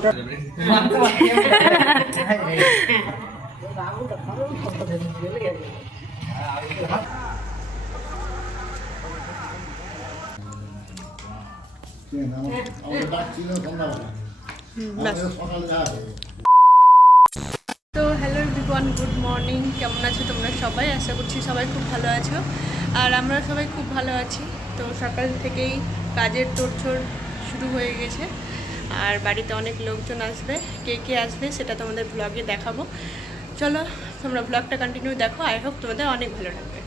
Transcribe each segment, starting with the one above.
তো hello everyone, good morning. কেমন আছো তোমরা সবাই? আশা করছি সবাই খুব ভালো আছো, আর আমরা সবাই খুব ভালো আছি। তো সকাল থেকেই কাজের তোড়জোড় শুরু হয়ে গেছে, আর বাড়িতে অনেক লোকজন আসবে। কে কে আসবে সেটা তোমাদের ব্লগে দেখাবো। চলো তোমরা ব্লগটা কন্টিনিউ দেখো। আই হোপ তোমাদের অনেক ভালো লাগবে।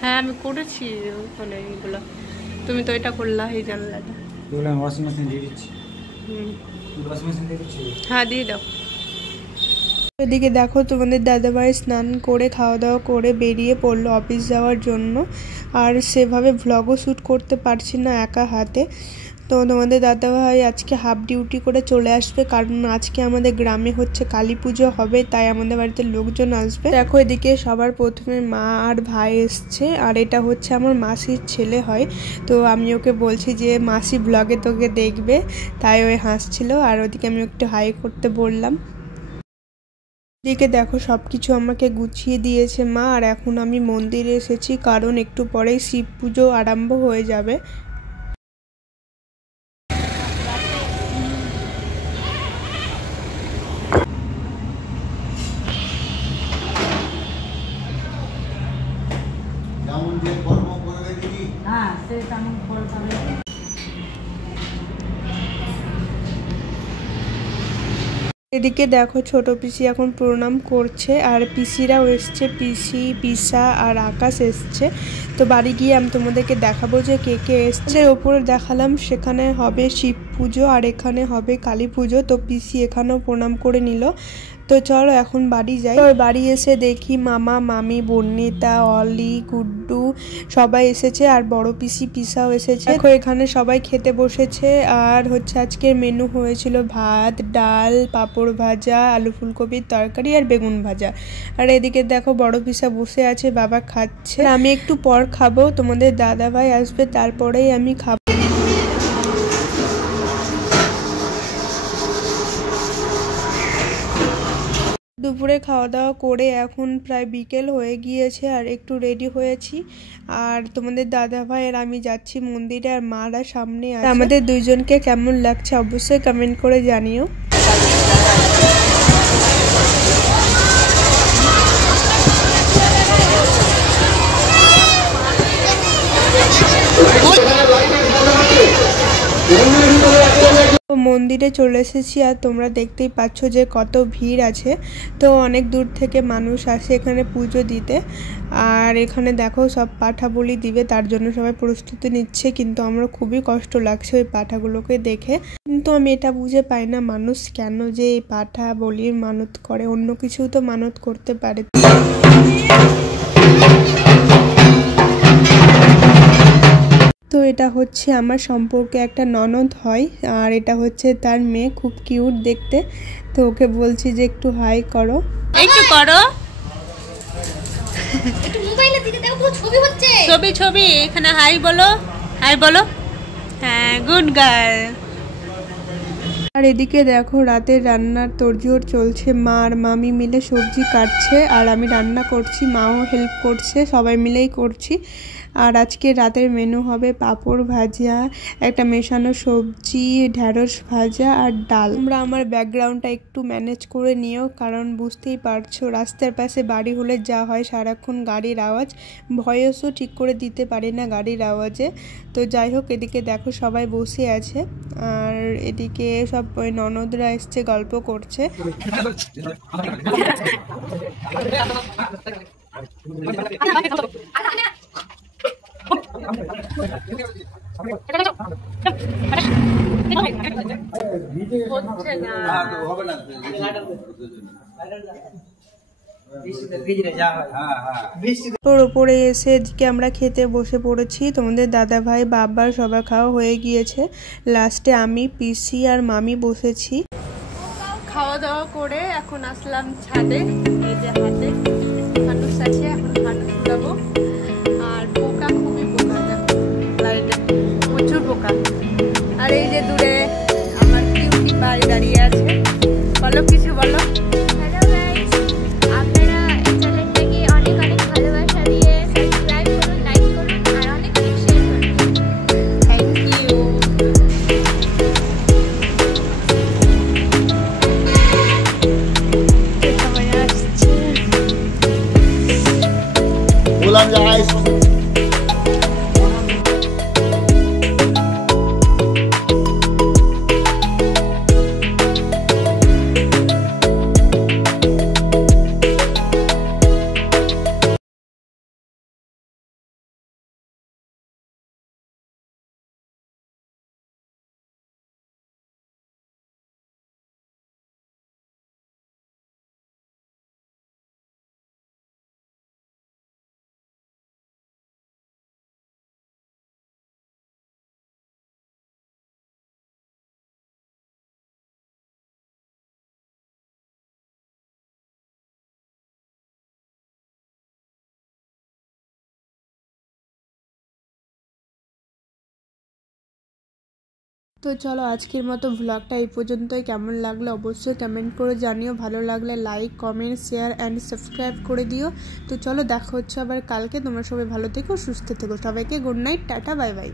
হ্যাঁ আমি করেছি মানে এইগুলো, তুমি তো এটা করলা এই জানলাটা। ওয়াশিং মেশিন দিয়ে দিচ্ছি। ওয়াশিং মেশিন দিয়ে দিচ্ছি। হ্যাঁ দিয়ে দাও। এদিকে দেখো তোমাদের দাদাভাই স্নান করে খাওয়া দাওয়া করে বেরিয়ে পড়লো অফিস যাওয়ার জন্য, আর সেভাবে ভ্লগও শ্যুট করতে পারছি না একা হাতে। তো তোমাদের দাদাভাই আজকে হাফ ডিউটি করে চলে আসবে, কারণ আজকে আমাদের গ্রামে হচ্ছে কালী পুজো হবে, তাই আমাদের বাড়িতে লোকজন আসবে। দেখো এদিকে সবার প্রথমে মা আর ভাই এসছে, আর এটা হচ্ছে আমার মাসির ছেলে হয়। তো আমি ওকে বলছি যে মাসি ব্লগে তোকে দেখবে, তাই ওই হাসছিল। আর ওদিকে আমি একটু হাই করতে বললাম। এদিকে দেখো সবকিছু আমাকে গুছিয়ে দিয়েছে মা, আর এখন আমি মন্দিরে এসেছি, কারণ একটু পরেই শিব পুজো আরম্ভ হয়ে যাবে। এদিকে দেখো ছোট পিসি এখন প্রণাম করছে, আর পিসিরাও এসছে, পিসি পিসা আর আকাশ এসছে। তো বাড়ি গিয়ে আমি তোমাদেরকে দেখাবো যে কে কে এসছে। ওপরে দেখালাম সেখানে হবে শিব পুজো, আর এখানে হবে কালী পুজো। তো পিসি এখানেও প্রণাম করে নিল। তো চলো এখন বাড়ি যাই। তো বাড়ি এসে দেখি মামা মামি বর্ণিতা অলি গুড্ডু সবাই এসেছে, আর বড় পিসি পিসাও এসেছে। দেখো এখানে সবাই খেতে বসেছে, আর হচ্ছে আজকের মেনু হয়েছিল ভাত ডাল পাঁপড় ভাজা আলু ফুলকপির তরকারি আর বেগুন ভাজা। আর এদিকে দেখো বড় পিসা বসে আছে, বাবা খাচ্ছে। আমি একটু পর খাবো, তোমাদের দাদা ভাই আসবে তারপরেই আমি খাবো। দুপুরে খাওয়া দাওয়া করে এখন প্রায় বিকেল হয়ে গিয়েছে, আর একটু রেডি হয়েছি। আর তোমাদের দাদা ভাই আর আমি যাচ্ছি মন্দিরে, আর মারা সামনে আছে। আমাদের দুইজনকে কেমন লাগছে অবশ্যই কমেন্ট করে জানিও। মন্দিরে চলে এসেছি, আর তোমরা দেখতেই পাচ্ছ যে কত ভিড় আছে। তো অনেক দূর থেকে মানুষ আসে এখানে পুজো দিতে, আর এখানে দেখো সব পাঠা বলি দিবে, তার জন্য সবাই প্রস্তুতি নিচ্ছে। কিন্তু আমার খুবই কষ্ট লাগছে ওই পাঠাগুলোকে দেখে। কিন্তু আমি এটা বুঝে পাই না মানুষ কেন যে এই পাঠা বলির মানত করে, অন্য কিছু তো মানত করতে পারে। তো এটা হচ্ছে আমার সম্পর্কে একটা ননদ হয়, আর এটা হচ্ছে তার মেয়ে, খুব কিউট দেখতে। তো ওকে বলছি যে একটু হাই করো, একটু করো, একটু মোবাইলের দিকে দেখো, ছবি হচ্ছে, ছবি ছবি এখানে হাই বলো, হাই বলো। হ্যাঁ গুড গার্ল। আর এদিকে দেখো রাতের রান্নার তোড়জোড় চলছে, মা আর মামি মিলে সবজি কাটছে, আর আমি রান্না করছি, মাও হেল্প করছে, সবাই মিলেই করছি। আর আজকে রাতের মেনু হবে পাঁপড় ভাজা, একটা মেশানো সবজি, ঢ্যাঁড়স ভাজা আর ডাল। তোমরা আমার ব্যাকগ্রাউন্ডটা একটু ম্যানেজ করে নিও, কারণ বুঝতেই পারছো রাস্তার পাশে বাড়ি হলে যা হয় সারাক্ষণ গাড়ির আওয়াজ, ভয়েসও ঠিক করে দিতে পারি না গাড়ির আওয়াজে। তো যাই হোক এদিকে দেখো সবাই বসে আছে, আর এদিকে সব ওই ননদরা এসছে গল্প করছে। তোর উপরে এসে এদিকে আমরা খেতে বসে পড়েছি। তোমাদের দাদা ভাই বাবার সবার খাওয়া হয়ে গিয়েছে, লাস্টে আমি পিসি আর মামি বসেছি। খাওয়া দাওয়া করে এখন আসলাম ছাদে, এই যে হাতে ফানুস আছে, এখন ফানুস উড়াবো। আর Welcome guys. তো চলো আজকের মতো ভ্লগটা এই পর্যন্তই। কেমন লাগলো অবশ্যই কমেন্ট করে জানিও, ভালো লাগলে like comment share and subscribe করে দিও। তো চলো দেখা হচ্ছে আবার কালকে। তোমরা সবাই ভালো থেকো, সুস্থ থেকো, সবাইকে good night, tata, bye bye.